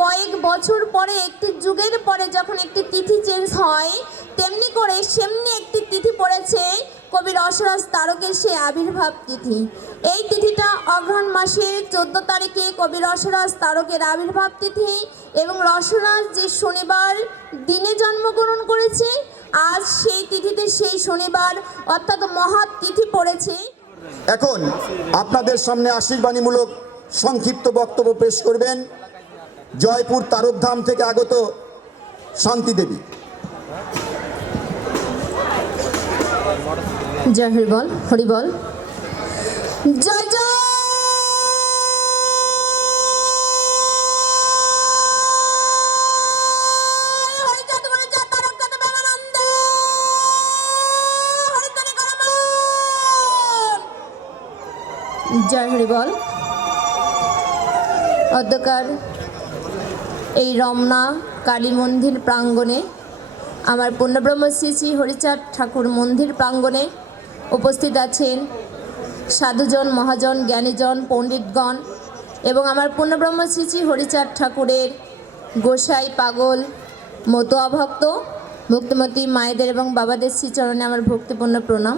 কয়েক বছর পরে একটি যুগের পরে যখন একটি তিথি চেঞ্জ হয়, তেমনি করে সেমনি একটি তিথি পড়েছে কবি রসরাজ তারকের সেই আবির্ভাব তিথি। এই তিথিটা অগ্রহণ মাসের চোদ্দ তারিখে কবি রসরাজ তারকের আবির্ভাব তিথি এবং রসরাজ যে শনিবার দিনে জন্মগ্রহণ করেছে, আজ সেই তিথিতে সেই শনিবার অর্থাৎ মহা তিথি পড়েছে। এখন আপনাদের সামনে আশীর্বাণীমূলক সংক্ষিপ্ত বক্তব্য পেশ করবেন। জয়পুর তারকধাম থেকে আগত শান্তি দেবী। জয় হরিবল হরিবল জয় জয়। জয় হরিবল অধ্যকার এই রমনা কালী মন্দির প্রাঙ্গণে, আমার পূর্ণব্রহ্ম শ্রী শ্রী হরিচাঁদ ঠাকুর মন্দির প্রাঙ্গণে উপস্থিত আছেন সাধুজন, মহাজন, জ্ঞানীজন, পণ্ডিতগণ এবং আমার পূর্ণব্রহ্ম শ্রী শ্রী হরিচাঁদ ঠাকুরের গোসাই পাগল মতুয়া ভক্ত, মুক্তিমতী মায়েদের এবং বাবাদের শ্রীচরণে আমার ভক্তিপূর্ণ প্রণাম।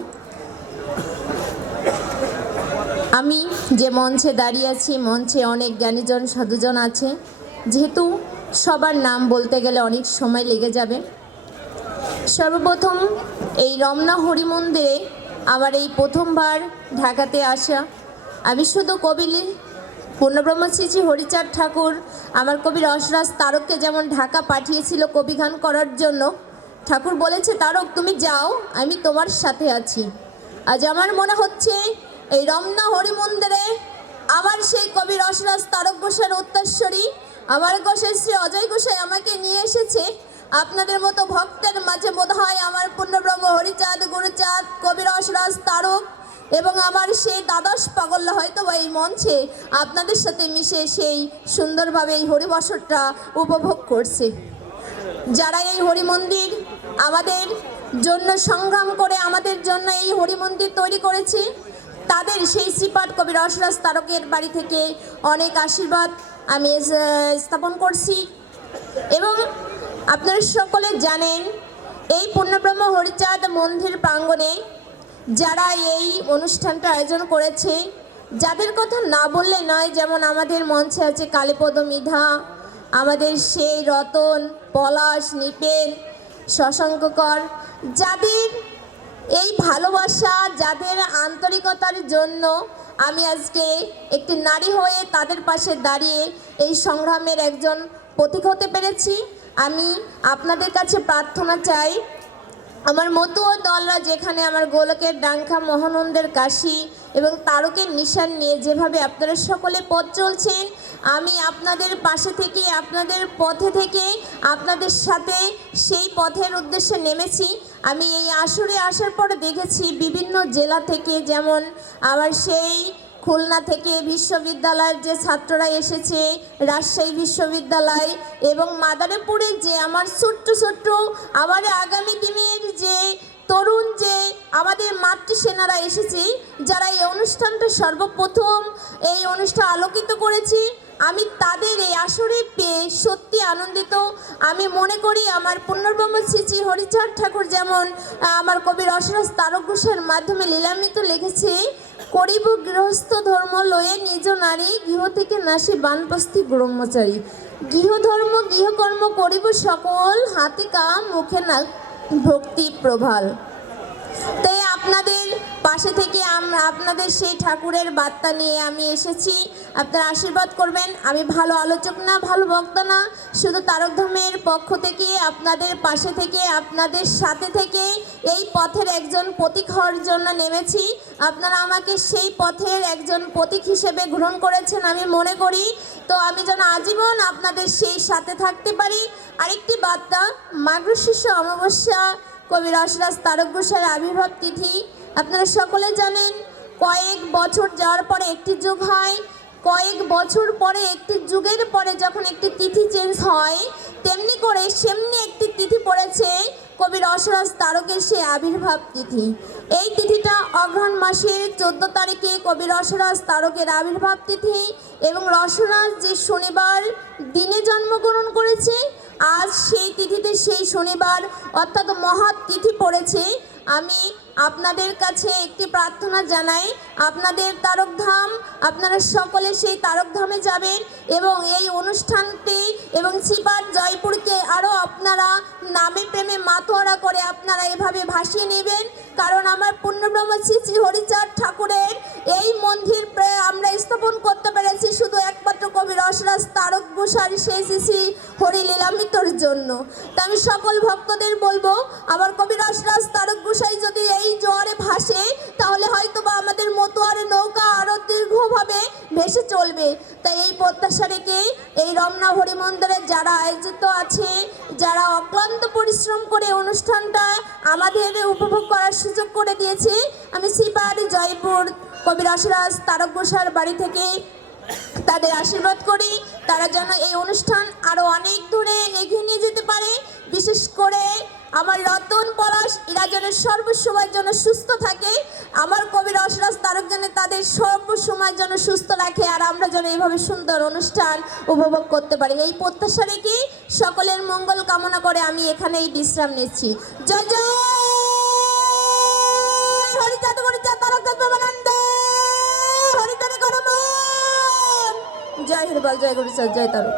আমি যে মঞ্চে দাঁড়িয়ে আছি, মঞ্চে অনেক জ্ঞানীজন, সাধুজন আছে, যেহেতু সবার নাম বলতে গেলে অনেক সময় লেগে যাবে। সর্বপ্রথম এই রমনা হরি মন্দিরে আমার এই প্রথমবার ঢাকাতে আসা আমি শুধু কবিলি পূর্ণব্রহ্ম শ্রী হরিচাঁদ ঠাকুর। আমার কবি রসরাজ তারককে যেমন ঢাকা পাঠিয়েছিল কবিগান করার জন্য, ঠাকুর বলেছে, তারক, তুমি যাও, আমি তোমার সাথে আছি। আজ আমার মনে হচ্ছে এই রমনা হরি মন্দিরে আমার সেই কবি রসরাজ তারক ঘোষের উত্তরস্বরী আমার গোসাই শ্রী অজয় গোসাই আমাকে নিয়ে এসেছে। আপনাদের মতো ভক্তের মাঝে বোধ হয় আমার পূর্ণব্রহ্ম, হরিচাঁদ, গুরুচাঁদ কবি রসরাজ তারক এবং আমার সেই দ্বাদশ পাগল্য হয়তো বা এই মঞ্চে আপনাদের সাথে মিশে সেই সুন্দরভাবে এই হরিবসরটা উপভোগ করছে। যারা এই হরি মন্দির আমাদের জন্য সংগ্রাম করে, আমাদের জন্য এই হরি মন্দির তৈরি করেছে, তাদের সেই শ্রীপাঠ কবি রসরাজ তারকের বাড়ি থেকে অনেক আশীর্বাদ আমি স্থাপন করছি। এবং আপনারা সকলে জানেন, এই পূর্ণব্রহ্ম হরিচাঁদ মন্দির প্রাঙ্গণে যারা এই অনুষ্ঠানটা আয়োজন করেছে, যাদের কথা না বললে নয়, যেমন আমাদের মঞ্চে আছে কালীপদ মিধা, আমাদের সেই রতন, পলাশ, নিপেন, শশাঙ্ককর, যাদের এই ভালোবাসা, যাদের আন্তরিকতার জন্য আমি আজকে একটি নারী হয়ে তাদের পাশে দাঁড়িয়ে এই সংগ্রামের একজন প্রতীক হতে পেরেছি। আমি আপনাদের কাছে প্রার্থনা চাই আমার মতো দলরা যেখানে আমার গোলকের ডাঙ্কা মহানন্দের কাশি এবং তারকের নিশান নিয়ে যেভাবে আপনারা সকলে পথ চলছেন, আমি আপনাদের পাশে থেকে, আপনাদের পথে থেকে, আপনাদের সাথে সেই পথের উদ্দেশ্যে নেমেছি। আমি এই আসরে আসার পরে দেখেছি বিভিন্ন জেলা থেকে যেমন আমার সেই খুলনা থেকে বিশ্ববিদ্যালয়ের যে ছাত্ররা এসেছে, রাজশাহী বিশ্ববিদ্যালয় এবং মাদারীপুরে যে আমার ছোট্ট ছোট্ট আমার আগামী দিনের যে তরুণ যে আমাদের মাতৃসেনারা এসেছে, যারা এই অনুষ্ঠানটা সর্বপ্রথম এই অনুষ্ঠান আলোকিত করেছি আমি তাদের এই আসরে পেয়ে সত্যি আনন্দিত। আমি মনে করি আমার পুনর্ব্রহ্ম শ্রী হরিচাঁদ ঠাকুর যেমন আমার কবি রসরাজ তারক ঘোষের মাধ্যমে লীলামিত লিখেছে, করিব গৃহস্থ ধর্ম লয়ে নিজ নারী, গৃহ থেকে নাসি বানপস্থি ব্রহ্মচারী। গৃহধর্ম গৃহকর্ম করিব সকল, হাতে কাম, মুখে না ভক্তি প্রভাল। তাই আপনাদের পাশে থেকে আমরা আপনাদের সেই ঠাকুরের বার্তা নিয়ে আমি এসেছি। আপনারা আশীর্বাদ করবেন। আমি ভালো আলোচক না, ভালো বক্তা না। শুধু তারক তারকধামের পক্ষ থেকে, আপনাদের পাশে থেকে, আপনাদের সাথে থেকে এই পথের একজন প্রতীক হওয়ার জন্য নেমেছি। আপনারা আমাকে সেই পথের একজন প্রতীক হিসেবে গ্রহণ করেছেন আমি মনে করি। তো আমি যেন আজীবন আপনাদের সেই সাথে থাকতে পারি। আরেকটি বার্তা, মাঘ শিষ্য অমাবস্যা কবি রসরাজ তারক ঘোষের আবির্ভাব তিথি। আপনারা সকলে জানেন, কয়েক বছর যাওয়ার পরে একটি যুগ হয়। কয়েক বছর পরে একটি যুগের পরে যখন একটি তিথি চেঞ্জ হয়, তেমনি করে সেমনি একটি তিথি পড়েছে কবি রসরাজ তারকের সেই আবির্ভাব তিথি। এই তিথিটা অগ্রহণ মাসের চোদ্দ তারিখে কবি রসরাজ তারকের আবির্ভাব তিথি এবং রসরাজ যে শনিবার দিনে জন্মগ্রহণ করেছে আজ সেই তিথিতে সেই শনিবার অর্থাৎ মহা তিথি পড়েছে। আমি আপনাদের কাছে একটি প্রার্থনা জানাই, আপনাদের তারকধাম, আপনারা সকলে সেই তারকধামে যাবেন এবং এই অনুষ্ঠানটি এবং সিপার জয়পুরকে আরও আপনারা নামে প্রেমে মাতোয়ারা করে আপনারা এভাবে ভাসিয়ে নেবেন। কারণ আমার পূর্ণব্রহ্ম শ্রী শ্রী হরিচাঁদ ঠাকুরের এই মন্দির প্রায় আমরা স্থাপন করতে পেরেছি শুধু রসরাজ তারক গোসার সেই শ্রী হরি লীলামৃতর জন্য। তা আমি সকল ভক্তদের বলব, আমার কবি রসরাজ তারক গোসাই যদি এই জোয়ারে ভাসে, তাহলে হয়তো বা আমাদের মতোয়ারে নৌকা আরও দীর্ঘভাবে ভেসে চলবে। তাই এই প্রত্যাশা রেখে এই রমনা হরি মন্দিরে যারা আয়োজিত আছে, যারা অক্লান্ত পরিশ্রম করে অনুষ্ঠানটা আমাদের উপভোগ করার সুযোগ করে দিয়েছে, আমি শ্রীপাহাড়ি জয়পুর কবি রসরাজ তারক গোসার বাড়ি থেকে তাদের আশীর্বাদ করি। তারা যেন এই অনুষ্ঠান আরও অনেক দূরে এগিয়ে নিয়ে যেতে পারে। বিশেষ করে আমার রতন পলাশ, এরা যেন সর্বসময়ের জন্য সুস্থ থাকে। আমার কবি রসরাজ তারক যেন তাদের সর্বসময়ের জন্য সুস্থ রাখে। আর আমরা যেন এইভাবে সুন্দর অনুষ্ঠান উপভোগ করতে পারি। এই প্রত্যাশা রেখে সকলের মঙ্গল কামনা করে আমি এখানেই বিশ্রাম নিচ্ছি। জয় জয়! হরিচাঁদ করমন জয় হরিবল জয় গুরু জয় তারক